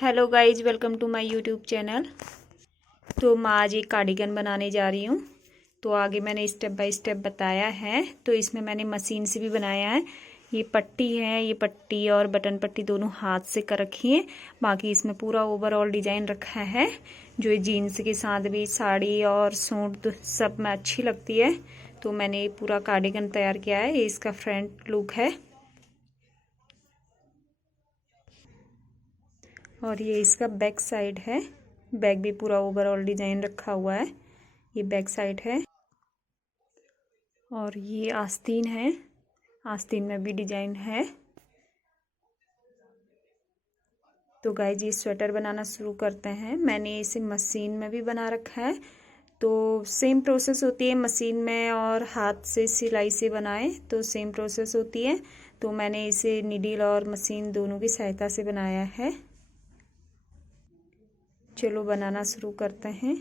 Hello guys, welcome to my YouTube channel. तो मैं आज एक कार्डिगन बनाने जा रही हूँ। तो आगे मैंने स्टेप बाय स्टेप बताया है। तो इसमें मैंने मशीन से भी बनाया है। ये पट्टी है, ये पट्टी और बटन पट्टी दोनों हाथ से कर रखी है। बाकी इसमें पूरा ओवरऑल डिजाइन रखा है, जो जीन्स के साथ भी साड़ी और सूट सब में अच्छी लगती है। तो मैंने पूरा कार्डिगन तैयार किया है। ये इसका फ्रंट लुक है और ये इसका बैक साइड है। बैक भी पूरा ओवरऑल डिजाइन रखा हुआ है। ये बैक साइड है और ये आस्तीन है। आस्तीन में भी डिजाइन है। तो गाइस, ये स्वेटर बनाना शुरू करते हैं। मैंने इसे मशीन में भी बना रखा है। तो सेम प्रोसेस होती है मशीन में और हाथ से सिलाई से बनाए तो सेम प्रोसेस होती है। तो मैंने इसे नीडल और मशीन दोनों की सहायता से बनाया है। चलो बनाना शुरू करते हैं।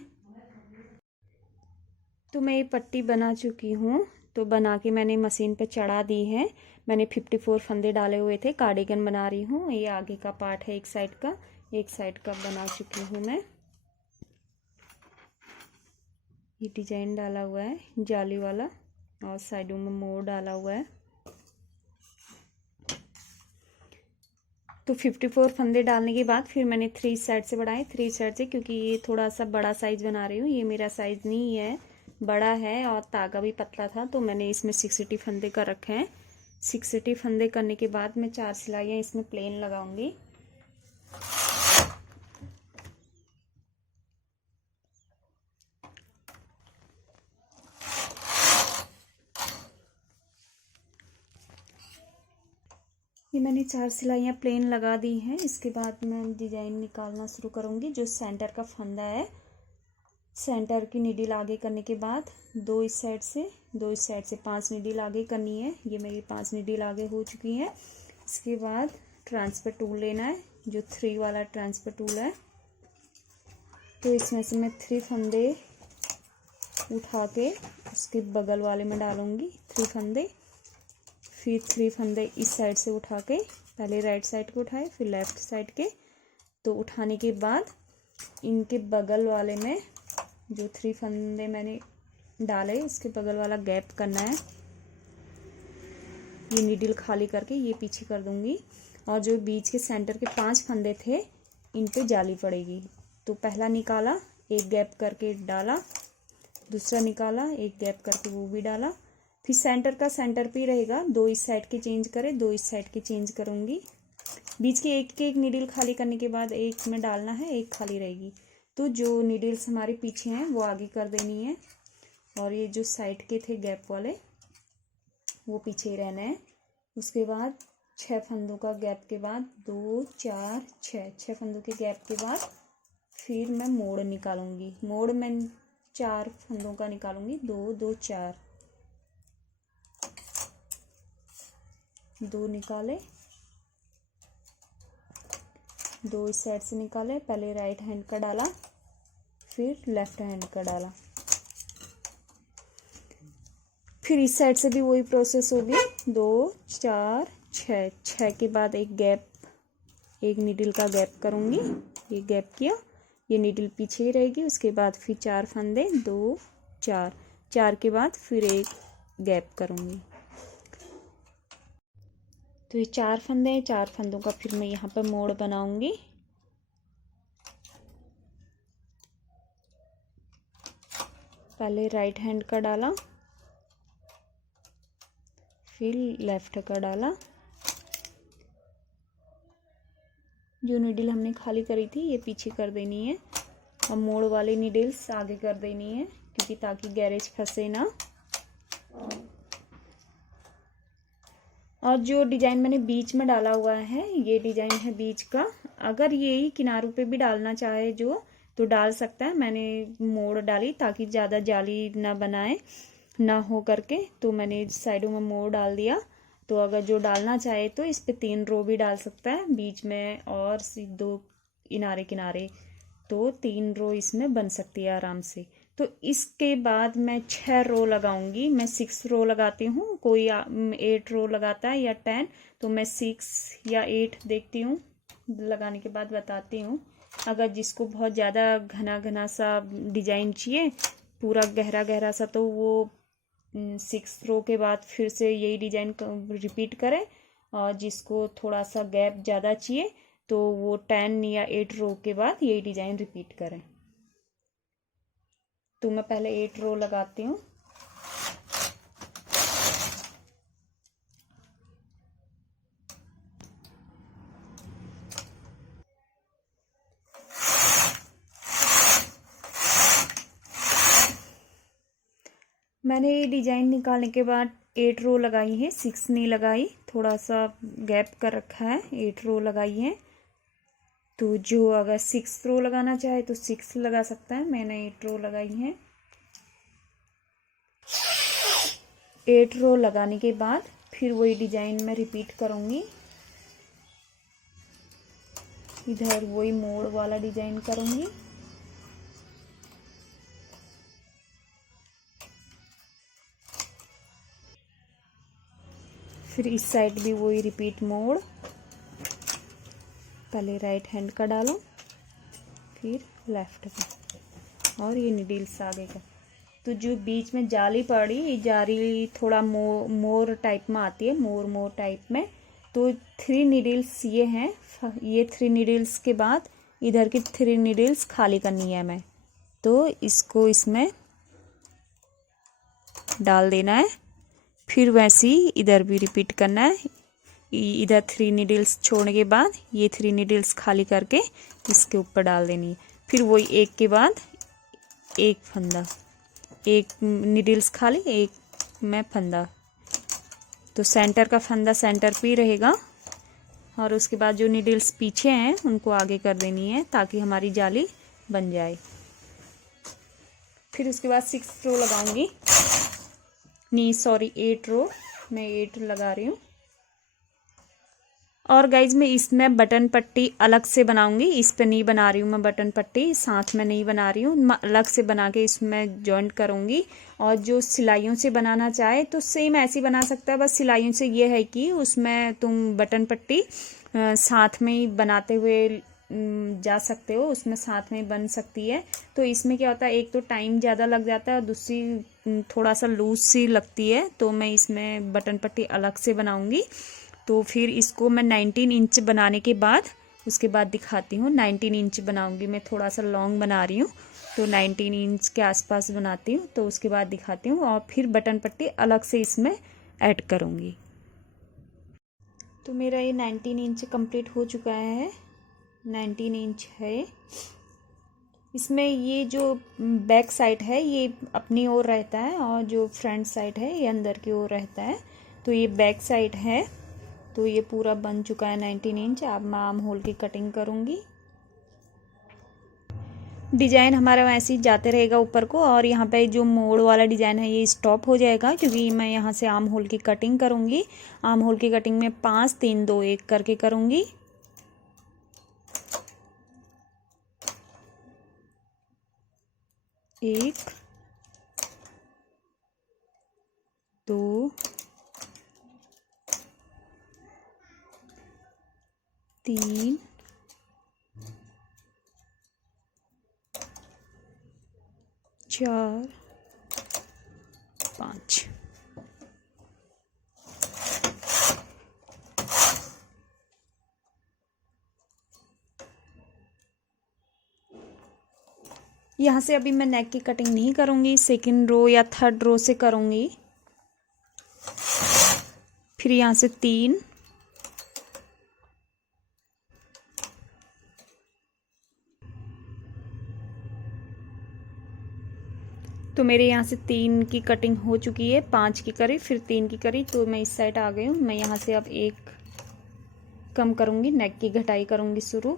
तो मैं ये पट्टी बना चुकी हूँ। तो बना के मैंने मशीन पे चढ़ा दी है। मैंने 54 फंदे डाले हुए थे। कार्डिगन बना रही हूँ। ये आगे का पार्ट है, एक साइड का बना चुकी हूँ मैं। ये डिजाइन डाला हुआ है जाली वाला और साइडों में मोर डाला हुआ है। तो 54 फंदे डालने के बाद फिर मैंने 3 साइड से बढ़ाए। 3 साइड से, क्योंकि ये थोड़ा सा बड़ा साइज बना रही हूँ। ये मेरा साइज नहीं है, बड़ा है और तागा भी पतला था। तो मैंने इसमें 60 फंदे कर रखे हैं। 60 फंदे करने के बाद मैं 4 सिलाइयाँ इसमें प्लेन लगाऊंगी। ये मैंने 4 सिलाइयाँ प्लेन लगा दी हैं। इसके बाद मैं डिजाइन निकालना शुरू करूंगी। जो सेंटर का फंदा है, सेंटर की नीडल आगे करने के बाद 2 इस साइड से 5 नीडल आगे करनी है। ये मेरी 5 नीडल आगे हो चुकी है। इसके बाद ट्रांसफर टूल लेना है, जो 3 वाला ट्रांसफर टूल है। तो इसमें से मैं 3 फंदे उठा के उसके बगल वाले में डालूंगी। 3 फंदे, फिर 3 फंदे इस साइड से उठा के, पहले राइट साइड को उठाए फिर लेफ्ट साइड के। तो उठाने के बाद इनके बगल वाले में जो 3 फंदे मैंने डाले, इसके बगल वाला गैप करना है। ये नीडल खाली करके ये पीछे कर दूंगी। और जो बीच के सेंटर के 5 फंदे थे, इन पे जाली पड़ेगी। तो पहला निकाला, एक गैप करके डाला, दूसरा निकाला, एक गैप करके वो भी डाला। फिर सेंटर का सेंटर पे रहेगा। 2 इस साइड के चेंज करे, 2 इस साइड के चेंज करूंगी। बीच के एक नीडल खाली करने के बाद एक में डालना है, एक खाली रहेगी। तो जो नीडल्स हमारे पीछे हैं वो आगे कर देनी है और ये जो साइड के थे गैप वाले वो पीछे ही रहना है। उसके बाद 6 फंदों का गैप के बाद 2 4 6 फंदों के गैप के बाद फिर मैं मोड़ निकालूंगी। मोड़ मैं 4 फंदों का निकालूंगी। 2 2 4, 2 निकाले, 2 इस साइड से निकाले। पहले राइट हैंड का डाला, फिर लेफ्ट हैंड का डाला। फिर इस साइड से भी वही प्रोसेस होगी। 2 4 6 के बाद एक गैप, एक नीडल का गैप करूंगी। ये गैप किया, ये नीडल पीछे ही रहेगी। उसके बाद फिर 4 फंदे, 2 4 के बाद फिर एक गैप करूंगी। तो ये 4 फंदे हैं। 4 फंदों का फिर मैं यहाँ पर मोड़ बनाऊंगी। पहले राइट हैंड का डाला, फिर लेफ्ट का डाला। जो नीडल हमने खाली करी थी ये पीछे कर देनी है और मोड़ वाली नीडल्स आगे कर देनी है, क्योंकि ताकि गैरेज फंसे ना। और जो डिजाइन मैंने बीच में डाला हुआ है, ये डिजाइन है बीच का। अगर यही किनारों पे भी डालना चाहे जो, तो डाल सकता है। मैंने मोड़ डाली ताकि ज़्यादा जाली ना बनाए ना हो करके। तो मैंने साइडों में मोड़ डाल दिया। तो अगर जो डालना चाहे तो इस पे 3 रो भी डाल सकता है बीच में और 2 किनारे किनारे। तो 3 रो इसमें बन सकती है आराम से। तो इसके बाद मैं 6 रो लगाऊंगी। मैं 6 रो लगाती हूँ, कोई 8 रो लगाता है या 10। तो मैं 6 या 8 देखती हूँ लगाने के बाद बताती हूँ। अगर जिसको बहुत ज़्यादा घना घना सा डिजाइन चाहिए, पूरा गहरा गहरा सा, तो वो 6 रो के बाद फिर से यही डिजाइन रिपीट करें। और जिसको थोड़ा सा गैप ज़्यादा चाहिए तो वो 10 या 8 रो के बाद यही डिजाइन रिपीट करें। तो मैं पहले 8 रो लगाती हूँ। मैंने ये डिजाइन निकालने के बाद 8 रो लगाई है, 6 नहीं लगाई, थोड़ा सा गैप कर रखा है, 8 रो लगाई है। तो जो अगर 6 रो लगाना चाहे तो 6 लगा सकता है। मैंने 8 रो लगाई है। 8 रो लगाने के बाद फिर वही डिजाइन मैं रिपीट करूंगी। इधर वही मोड़ वाला डिजाइन करूंगी। फिर इस साइड भी वही रिपीट मोड़। पहले राइट हैंड का डालो, फिर लेफ्ट का, और ये नीडल्स आगे का। तो जो बीच में जाली पड़ी, ये जाली थोड़ा मोर टाइप में आती है, मोर टाइप में। तो 3 नीडल्स ये हैं। ये 3 नीडल्स के बाद इधर की 3 नीडल्स खाली करनी है हमें। तो इसको इसमें डाल देना है। फिर वैसे ही इधर भी रिपीट करना है। इधर 3 नीडल्स छोड़ने के बाद ये 3 नीडल्स खाली करके इसके ऊपर डाल देनी है। फिर वही एक के बाद एक फंदा, एक नीडल्स खाली, एक में फंदा। तो सेंटर का फंदा सेंटर पे रहेगा, और उसके बाद जो नीडल्स पीछे हैं उनको आगे कर देनी है ताकि हमारी जाली बन जाए। फिर उसके बाद 6 रो लगाऊंगी, नहीं सॉरी 8 रो, मैं 8 लगा रही हूँ। और गाइज मैं इसमें बटन पट्टी अलग से बनाऊंगी, इस पे नहीं बना रही हूँ मैं बटन पट्टी, साथ में नहीं बना रही हूँ, अलग से बना के इसमें जॉइंट करूँगी। और जो सिलाइयों से बनाना चाहे तो सेम ऐसे ही बना सकता है, बस सिलाइयों से ये है कि उसमें तुम बटन पट्टी साथ में ही बनाते हुए जा सकते हो, उसमें साथ में बन सकती है। तो इसमें क्या होता है, एक तो टाइम ज़्यादा लग जाता है और दूसरी थोड़ा सा लूज सी लगती है। तो मैं इसमें बटन पट्टी अलग से बनाऊंगी। तो फिर इसको मैं 19 इंच बनाने के बाद उसके बाद दिखाती हूँ। 19 इंच बनाऊंगी मैं, थोड़ा सा लॉन्ग बना रही हूँ, तो 19 इंच के आसपास बनाती हूँ। तो उसके बाद दिखाती हूँ, और फिर बटन पट्टी अलग से इसमें ऐड करूँगी। तो मेरा ये 19 इंच कंप्लीट हो चुका है, 19 इंच है। इसमें ये जो बैक साइड है ये अपनी ओर रहता है, और जो फ्रंट साइड है ये अंदर की ओर रहता है। तो ये बैक साइड है। तो ये पूरा बन चुका है 19 इंच। अब मैं आर्म होल की कटिंग करूँगी। डिजाइन हमारा वैसे ही जाते रहेगा ऊपर को, और यहाँ पे जो मोड़ वाला डिजाइन है ये स्टॉप हो जाएगा, क्योंकि मैं यहाँ से आर्म होल की कटिंग करूँगी। आर्म होल की कटिंग में 5 3 2 1 करके करूँगी। एक, दो, तीन, चार, 5। यहाँ से अभी मैं नेक की कटिंग नहीं करूँगी, सेकंड रो या थर्ड रो से करूँगी। फिर यहाँ से 3, तो मेरे यहाँ से 3 की कटिंग हो चुकी है, 5 की करी, फिर 3 की करी, तो मैं इस साइड आ गई हूँ। मैं यहाँ से अब 1 कम करूँगी, नेक की घटाई करूँगी शुरू।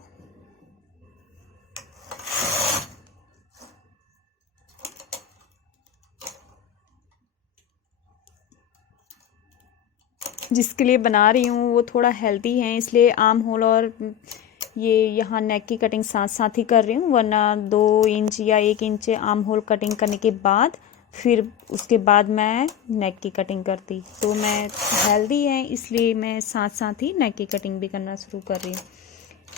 जिसके लिए बना रही हूँ वो थोड़ा हेल्दी है, इसलिए आर्म होल और ये यहाँ नेक की कटिंग साथ साथ ही कर रही हूँ, वरना 2 इंच या 1 इंच आर्म होल कटिंग करने के बाद फिर उसके बाद मैं नेक की कटिंग करती। तो मैं हेल्दी है इसलिए मैं साथ साथ ही नेक की कटिंग भी करना शुरू कर रही हूँ।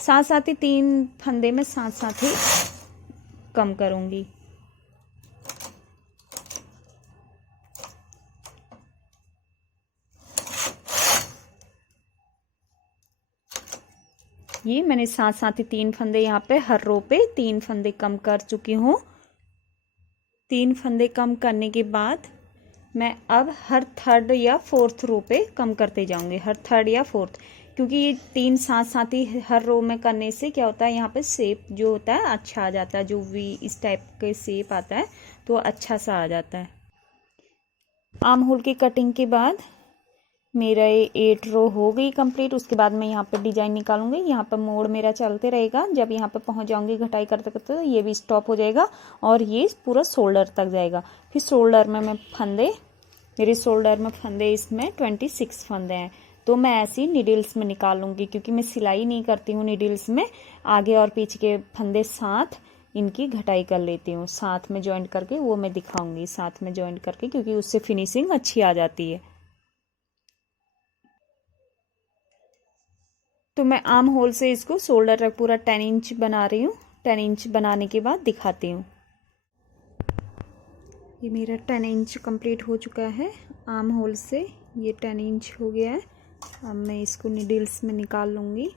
साथ साथ ही 3 फंदे में साथ साथ ही कम करूँगी। ये मैंने साथ साथ ही 3 फंदे यहाँ पे हर रो पे 3 फंदे कम कर चुकी हूँ। 3 फंदे कम करने के बाद मैं अब हर थर्ड या फोर्थ रो पे कम करते जाऊंगी, हर थर्ड या फोर्थ, क्योंकि ये 3 साथ साथ ही हर रो में करने से क्या होता है, यहाँ पे शेप जो होता है अच्छा आ जाता है, जो वी इस टाइप के शेप आता है तो अच्छा सा आ जाता है। आर्म होल की कटिंग के बाद मेरा ये 8 रो हो गई कंप्लीट। उसके बाद मैं यहाँ पे डिजाइन निकालूंगी। यहाँ पर मोड़ मेरा चलते रहेगा, जब यहाँ पे पहुँच जाऊंगी घटाई करते करते तो ये भी स्टॉप हो जाएगा और ये पूरा शोल्डर तक जाएगा। फिर शोल्डर में मैं फंदे, मेरे शोल्डर में फंदे इसमें 26 फंदे हैं, तो मैं ऐसी नीडल्स में निकाल लूँगी, क्योंकि मैं सिलाई नहीं करती हूँ नीडल्स में। आगे और पीछे के फंदे साथ इनकी घटाई कर लेती हूँ, साथ में जॉइंट करके वो मैं दिखाऊंगी, साथ में जॉइंट करके, क्योंकि उससे फिनिशिंग अच्छी आ जाती है। तो मैं आर्म होल से इसको शोल्डर तक पूरा 10 इंच बना रही हूँ। 10 इंच बनाने के बाद दिखाती हूँ। ये मेरा 10 इंच कंप्लीट हो चुका है। आर्म होल से ये 10 इंच हो गया है। अब मैं इसको नीडल्स में निकाल लूँगी।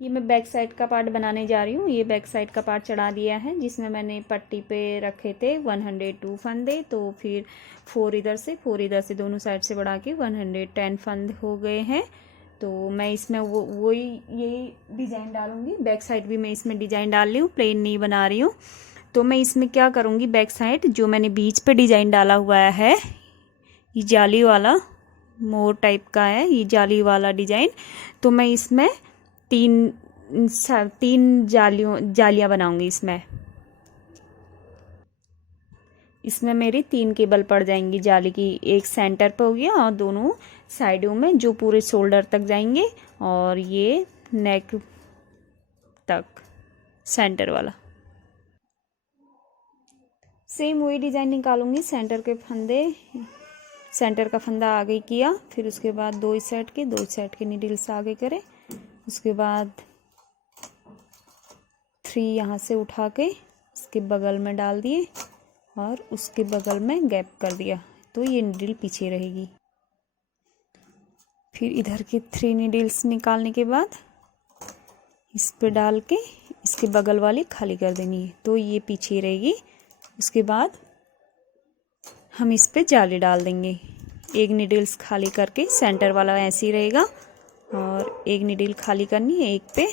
ये मैं बैक साइड का पार्ट बनाने जा रही हूँ। ये बैक साइड का पार्ट चढ़ा दिया है, जिसमें मैंने पट्टी पे रखे थे 102 फंदे, तो फिर 4 इधर से 4 इधर से दोनों साइड से बढ़ा के 110 फंद हो गए हैं। तो मैं इसमें वही यही डिज़ाइन डालूंगी। बैक साइड भी मैं इसमें डिज़ाइन डाल रही हूँ, प्लेन नहीं बना रही हूँ। तो मैं इसमें क्या करूँगी, बैक साइड जो मैंने बीच पे डिज़ाइन डाला हुआ है, ये जाली वाला मोर टाइप का है, ये जाली वाला डिज़ाइन, तो मैं इसमें तीन जालियां बनाऊंगी। इसमें मेरी 3 केबल पड़ जाएंगी जाली की। एक सेंटर पे हो गया और दोनों साइडों में जो पूरे शोल्डर तक जाएंगे, और ये नेक तक सेंटर वाला। सेम वही डिज़ाइन निकालूंगी। सेंटर का फंदा आगे किया, फिर उसके बाद 2 इस साइड के नीडल्स आगे करे, उसके बाद 3 यहाँ से उठा के इसके बगल में डाल दिए और उसके बगल में गैप कर दिया, तो ये नीडल पीछे रहेगी। फिर इधर के 3 नीडल्स निकालने के बाद इस पे डाल के इसके बगल वाली खाली कर देनी है, तो ये पीछे रहेगी। उसके बाद हम इस पे जाली डाल देंगे। एक नीडल्स खाली करके सेंटर वाला ऐसे ही रहेगा, और एक नीडल खाली करनी है, एक पे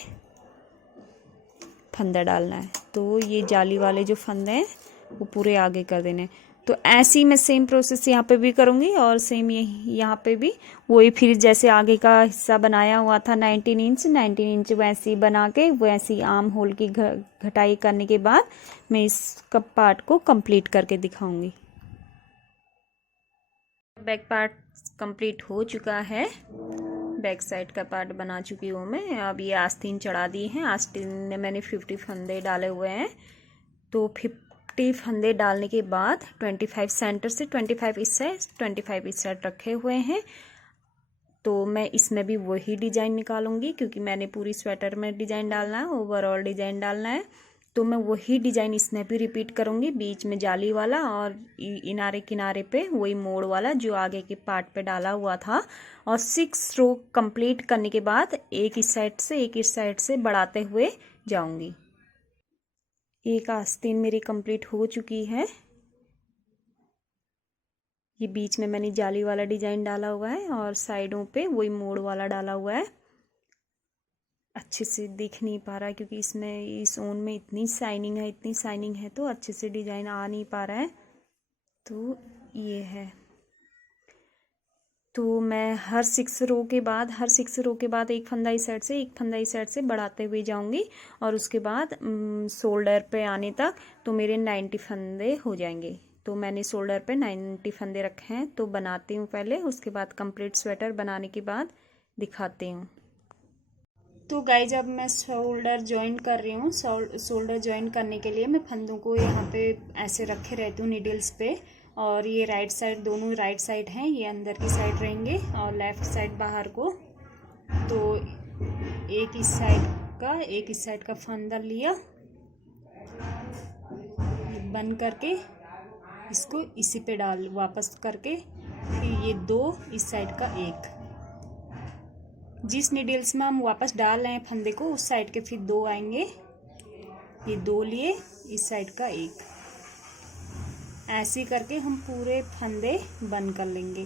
फंदा डालना है, तो ये जाली वाले जो फंदे हैं वो पूरे आगे कर देने। तो ऐसे ही मैं सेम प्रोसेस यहाँ पे भी करूँगी, और सेम यही यहाँ पे भी वही, फिर जैसे आगे का हिस्सा बनाया हुआ था 19 इंच वैसे ही बना के वैसे ही आर्म होल की घटाई करने के बाद मैं इस कप पार्ट को कंप्लीट करके दिखाऊंगी। बैक पार्ट कंप्लीट हो चुका है। बैक साइड का पार्ट बना चुकी हूँ मैं। अब ये आस्तीन चढ़ा दी है। आस्तीन में मैंने 50 फंदे डाले हुए हैं, तो 50 फंदे डालने के बाद 25 सेंटर से 25 इस साइड 25 इस साइड रखे हुए हैं। तो मैं इसमें भी वही डिज़ाइन निकालूंगी, क्योंकि मैंने पूरी स्वेटर में डिज़ाइन डालना है, ओवरऑल डिज़ाइन डालना है, तो मैं वही डिज़ाइन इसमें भी रिपीट करूँगी। बीच में जाली वाला और किनारे किनारे पे वही मोड़ वाला जो आगे के पार्ट पे डाला हुआ था। और 6 रो कंप्लीट करने के बाद एक इस साइड से बढ़ाते हुए जाऊंगी। एक आस्तीन मेरी कंप्लीट हो चुकी है। ये बीच में मैंने जाली वाला डिज़ाइन डाला हुआ है और साइडों पे वही मोड़ वाला डाला हुआ है। अच्छे से दिख नहीं पा रहा है, क्योंकि इसमें इस ऊन में इतनी शाइनिंग है तो अच्छे से डिज़ाइन आ नहीं पा रहा है। तो ये है। तो मैं हर 6 रो के बाद एक फंदा इस साइड से, एक फंदा इस साइड से बढ़ाते हुए जाऊंगी और उसके बाद शोल्डर पे आने तक तो मेरे 90 फंदे हो जाएंगे। तो मैंने शोल्डर पे 90 फंदे रखे हैं। तो बनाती हूँ पहले, उसके बाद कंप्लीट स्वेटर बनाने के बाद दिखाती हूँ। तो गाइज अब मैं शोल्डर ज्वाइन कर रही हूँ। शोल्डर ज्वाइन करने के लिए मैं फंदों को यहाँ पे ऐसे रखे रहती हूँ नीडल्स पे, और ये राइट साइड, दोनों राइट साइड हैं, ये अंदर की साइड रहेंगे और लेफ़्ट साइड बाहर को। तो एक इस साइड का फंदा लिया, बंद करके इसको इसी पे डाल वापस करके, फिर ये 2 इस साइड का एक, जिस नीडल्स में हम वापस डाल रहे हैं फंदे को उस साइड के फिर 2 आएंगे। ये 2 लिए, इस साइड का एक, ऐसे करके हम पूरे फंदे बंद कर लेंगे।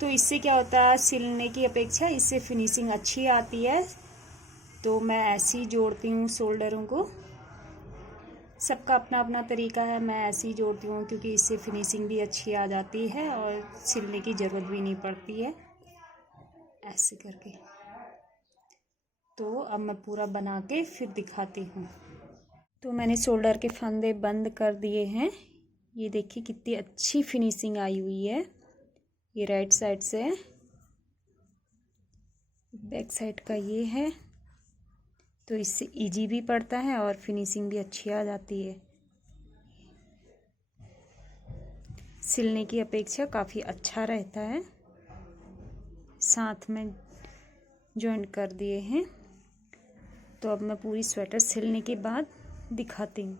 तो इससे क्या होता है, सिलने की अपेक्षा इससे फिनिशिंग अच्छी आती है। तो मैं ऐसे ही जोड़ती हूँ शोल्डरों को। सबका अपना अपना तरीका है, मैं ऐसे ही जोड़ती हूँ क्योंकि इससे फिनिशिंग भी अच्छी आ जाती है और सिलने की ज़रूरत भी नहीं पड़ती है, ऐसे करके। तो अब मैं पूरा बना के फिर दिखाती हूँ। तो मैंने शोल्डर के फंदे बंद कर दिए हैं। ये देखिए कितनी अच्छी फिनिशिंग आई हुई है। ये राइट साइड से है, बैक साइड का ये है। तो इससे इजी भी पड़ता है और फिनिशिंग भी अच्छी आ जाती है। सिलने की अपेक्षा काफ़ी अच्छा रहता है। साथ में जॉइंट कर दिए हैं। तो अब मैं पूरी स्वेटर सिलने के बाद दिखाती हूँ।